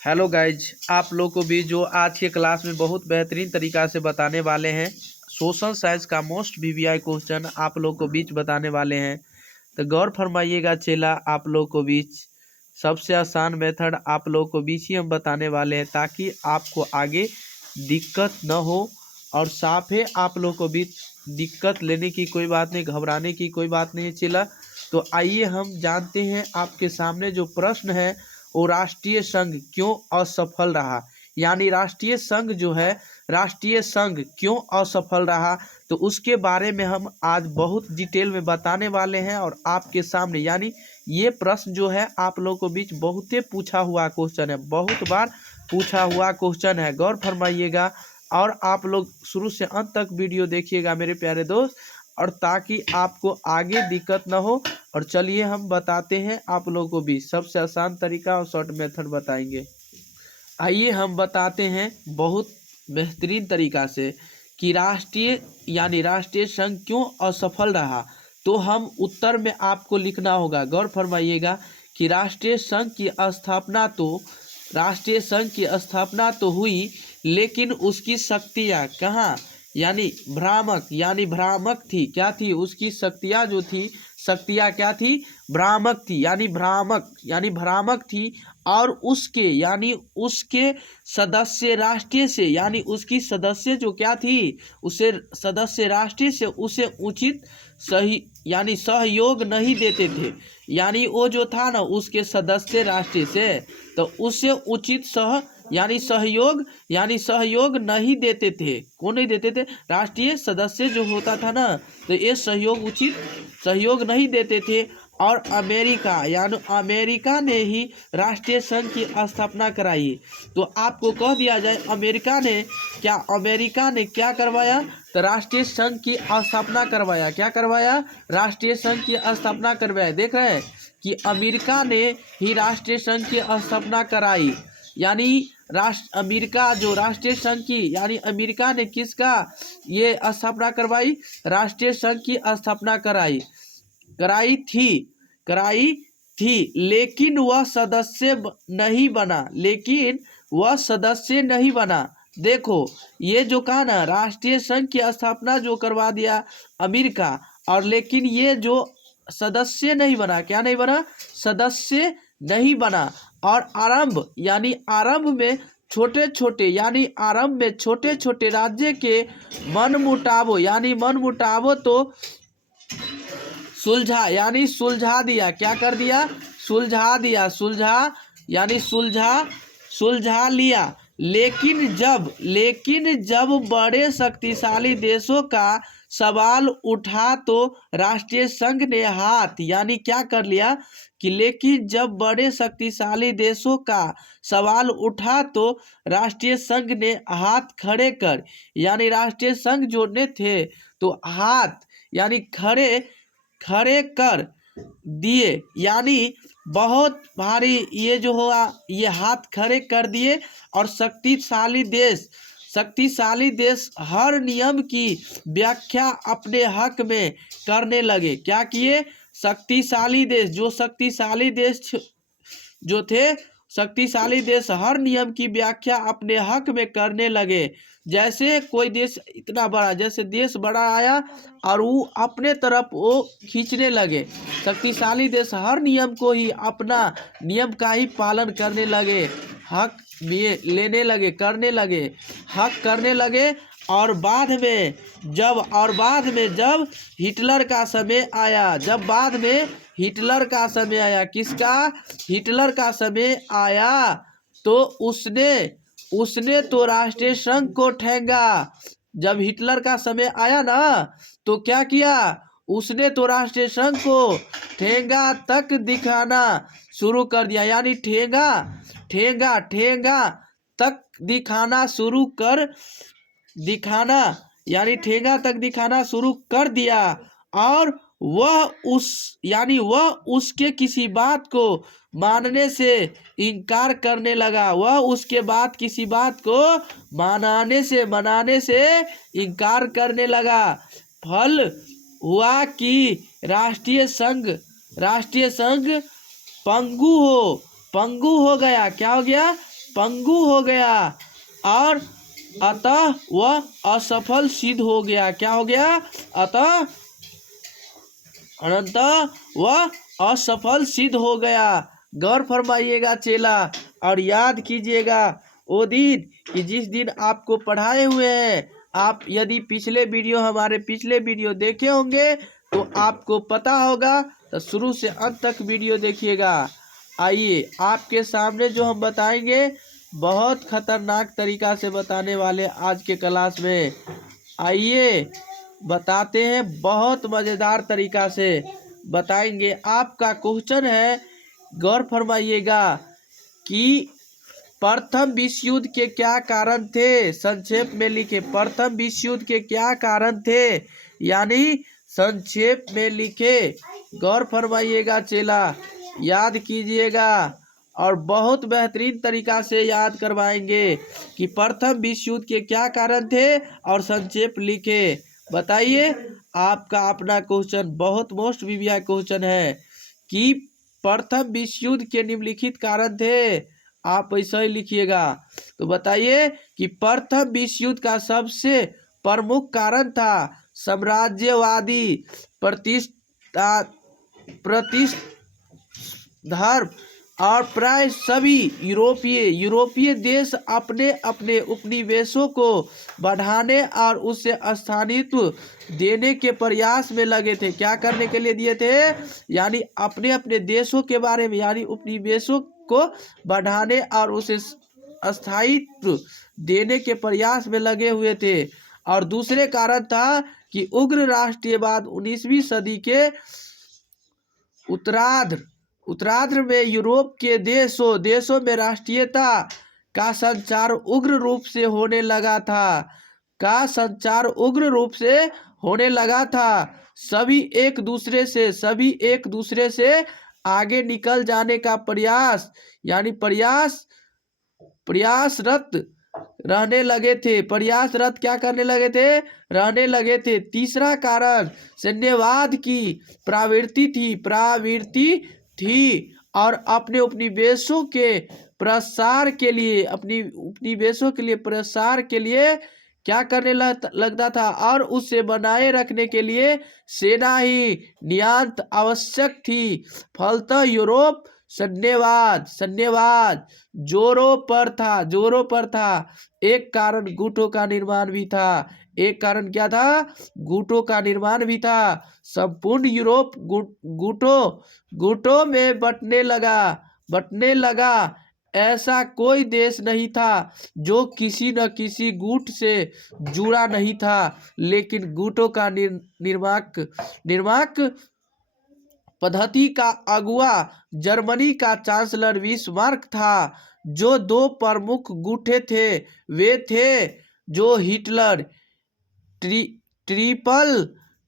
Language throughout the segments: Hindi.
हेलो गाइज, आप लोग को भी जो आज के क्लास में बहुत बेहतरीन तरीका से बताने वाले हैं सोशल साइंस का मोस्ट वीवीआई क्वेश्चन आप लोग को बीच बताने वाले हैं। तो गौर फरमाइएगा चेला, आप लोग को बीच सबसे आसान मेथड आप लोग को बीच ही हम बताने वाले हैं ताकि आपको आगे दिक्कत न हो। और साफ है, आप लोग को बीच दिक्कत लेने की कोई बात नहीं, घबराने की कोई बात नहीं है चेला। तो आइए हम जानते हैं आपके सामने जो प्रश्न है वो राष्ट्रीय संघ क्यों असफल रहा, यानी राष्ट्रीय संघ जो है राष्ट्रीय संघ क्यों असफल रहा, तो उसके बारे में हम आज बहुत डिटेल में बताने वाले हैं। और आपके सामने यानी ये प्रश्न जो है आप लोगों को बीच बहुत पूछा हुआ क्वेश्चन है, बहुत बार पूछा हुआ क्वेश्चन है। गौर फरमाइएगा और आप लोग शुरू से अंत तक वीडियो देखिएगा मेरे प्यारे दोस्त, और ताकि आपको आगे दिक्कत न हो। और चलिए हम बताते हैं आप लोगों को भी सबसे आसान तरीका और शॉर्ट मेथड बताएंगे। आइए हम बताते हैं बहुत बेहतरीन तरीका से कि राष्ट्रीय संघ क्यों असफल रहा। तो हम उत्तर में आपको लिखना होगा। गौर फरमाइएगा कि राष्ट्रीय संघ की स्थापना तो हुई, लेकिन उसकी शक्तियाँ कहाँ, यानी भ्रामक थी। क्या थी उसकी शक्तियाँ जो थी, शक्तियाँ क्या थी, भ्रामक थी, यानी भ्रामक थी। और उसके सदस्य राष्ट्रीय से, यानी उसकी सदस्य जो क्या थी, उसे सदस्य राष्ट्रीय से उसे उचित सही यानी सहयोग नहीं देते थे। यानी वो जो था ना उसके सदस्य राष्ट्रीय से, तो उसे उचित सहयोग नहीं देते थे। कौन नहीं देते थे? राष्ट्रीय सदस्य जो होता था ना, तो ये उचित सहयोग नहीं देते थे। और अमेरिका ने ही राष्ट्रीय संघ की स्थापना कराई। तो आपको कह दिया जाए अमेरिका ने क्या करवाया, तो राष्ट्रीय संघ की स्थापना करवाया। क्या करवाया? राष्ट्रीय संघ की स्थापना करवाया। देख रहे हैं कि अमेरिका ने ही राष्ट्रीय संघ की स्थापना कराई, यानी अमेरिका जो राष्ट्रीय संघ की, यानी अमेरिका ने किसका ये स्थापना करवाई, राष्ट्रीय संघ की स्थापना कराई थी। लेकिन वह सदस्य नहीं बना। देखो ये जो कहा ना, राष्ट्रीय संघ की स्थापना जो करवा दिया अमेरिका, और लेकिन ये जो सदस्य नहीं बना, क्या नहीं बना, सदस्य नहीं बना। और आरंभ में छोटे छोटे राज्य के मनमुटावों तो सुलझा दिया। क्या कर दिया? सुलझा लिया। लेकिन जब बड़े शक्तिशाली देशों का सवाल उठा तो राष्ट्रीय संघ ने यानी क्या कर लिया कि लेकिन जब बड़े शक्तिशाली देशों का सवाल उठा तो राष्ट्रीय संघ ने हाथ खड़े कर, यानी राष्ट्रीय संघ जोड़ने थे तो हाथ यानी खड़े कर दिए। यानी बहुत भारी ये जो हुआ, ये हाथ खड़े कर दिए। और शक्तिशाली देश हर नियम की व्याख्या अपने हक में करने लगे। क्या किए? शक्तिशाली देश हर नियम की व्याख्या अपने हक में करने लगे। जैसे कोई देश इतना बड़ा, जैसे देश बड़ा आया और वो अपने तरफ वो खींचने लगे। शक्तिशाली देश हर नियम को ही अपना नियम का ही पालन करने लगे, हक करने लगे। और बाद में जब हिटलर का समय आया, किसका? हिटलर का समय आया, तो उसने तो राष्ट्रीय संघ को ठेंगा। जब हिटलर का समय आया ना, तो क्या किया? उसने तो राष्ट्रीय संघ को ठेंगा तक दिखाना शुरू कर दिया। यानी ठेंगा तक दिखाना शुरू कर दिया। और वह उसके किसी बात को मानने से इनकार करने लगा। मनाने से इनकार करने लगा। फल हुआ कि राष्ट्रीय संघ पंगु हो गया। क्या हो गया? पंगु हो गया और अतः वह असफल सिद्ध हो गया। क्या हो गया? अतः अनंतः वह असफल सिद्ध हो गया। गौर फरमाइएगा चेला और याद कीजिएगा वो दिन कि जिस दिन आपको पढ़ाए हुए हैं। आप यदि हमारे पिछले वीडियो देखे होंगे तो आपको पता होगा, तो शुरू से अंत तक वीडियो देखिएगा। आइए आपके सामने जो हम बताएंगे बहुत खतरनाक तरीका से बताने वाले आज के क्लास में। आइए बताते हैं, बहुत मज़ेदार तरीका से बताएंगे। आपका क्वेश्चन है, गौर फरमाइएगा कि प्रथम विश्व युद्ध के क्या कारण थे? संक्षेप में लिखे, प्रथम विश्व युद्ध के क्या कारण थे, यानी संक्षेप में लिखे। गौर फरमाइएगा चेला, याद कीजिएगा और बहुत बेहतरीन तरीका से याद करवाएंगे कि प्रथम विश्व युद्ध के क्या कारण थे और संक्षेप लिखे। बताइए, आपका अपना क्वेश्चन बहुत मोस्ट वीवीआई क्वेश्चन है कि प्रथम विश्व युद्ध के निम्नलिखित कारण थे। आप ऐसा ही लिखिएगा। तो बताइए कि प्रथम विश्व युद्ध का सबसे प्रमुख कारण था साम्राज्यवादी प्रतिस्पर्धा और प्राय सभी यूरोपीय देश अपने अपने उपनिवेशों को बढ़ाने और उसे स्थायित्व देने के प्रयास में लगे थे। क्या करने के लिए दिए थे? यानी अपने अपने देशों के बारे में, यानी उपनिवेशों को बढ़ाने और उसे स्थायित्व देने के प्रयास में लगे हुए थे। और दूसरे कारण था कि उग्र राष्ट्रीयवाद 19वीं सदी के उत्तरार्ध में यूरोप के देशों में राष्ट्रीयता का संचार उग्र रूप से होने लगा था। सभी एक दूसरे से आगे निकल जाने का प्रयासरत रहने लगे थे। क्या करने लगे थे? रहने लगे थे। तीसरा कारण सैन्यवाद की प्रवृत्ति थी और अपने उपनिवेशों के प्रसार के लिए क्या करने लगता था, और उसे बनाए रखने के लिए सेना ही नितांत आवश्यक थी। फलतः यूरोप सैन्यवाद जोरों पर था। एक कारण गुटों का निर्माण भी था। एक कारण क्या था? गुटों का निर्माण भी था। संपूर्ण यूरोप गुटों में बंटने लगा। ऐसा कोई देश नहीं था जो किसी न किसी गुट से जुड़ा नहीं था। लेकिन गुटों का निर्माक पद्धति का अगुआ जर्मनी का चांसलर बिस्मार्क था। जो दो प्रमुख गुटे थे वे थे जो हिटलर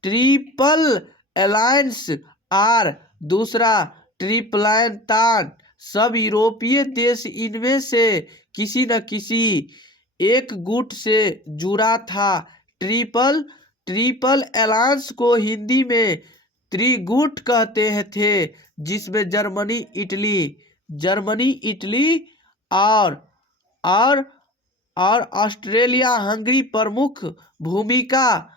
ट्रिपल अलायंस और दूसरा ट्रिपलाइतान। सब यूरोपीय देश इनमें से किसी न किसी एक गुट से जुड़ा था। ट्रिपल अलायंस को हिंदी में त्रिगुट कहते थे, जिसमें जर्मनी, इटली और ऑस्ट्रिया हंगरी प्रमुख भूमिका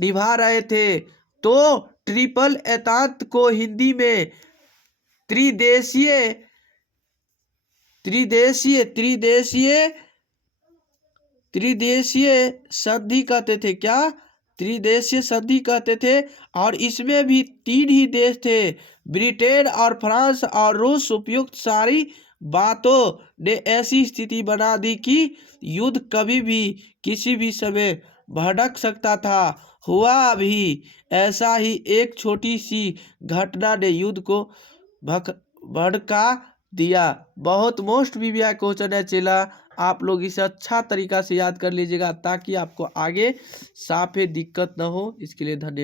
निभा रहे थे। तो ट्रिपल एतांत को हिंदी में त्रिदेशीय संधि कहते थे। क्या? त्रिदेशीय संधि कहते थे। और इसमें भी 3 ही देश थे, ब्रिटेन और फ्रांस और रूस। उपयुक्त सारी बातों ने ऐसी स्थिति बना दी कि युद्ध कभी भी किसी भी समय भड़क सकता था। हुआ भी ऐसा ही। एक छोटी सी घटना ने युद्ध को भड़का दिया। बहुत मोस्ट वीवीआई क्वेश्चन है चेला। आप लोग इसे अच्छा तरीका से याद कर लीजिएगा ताकि आपको आगे साफे दिक्कत न हो। इसके लिए धन्यवाद।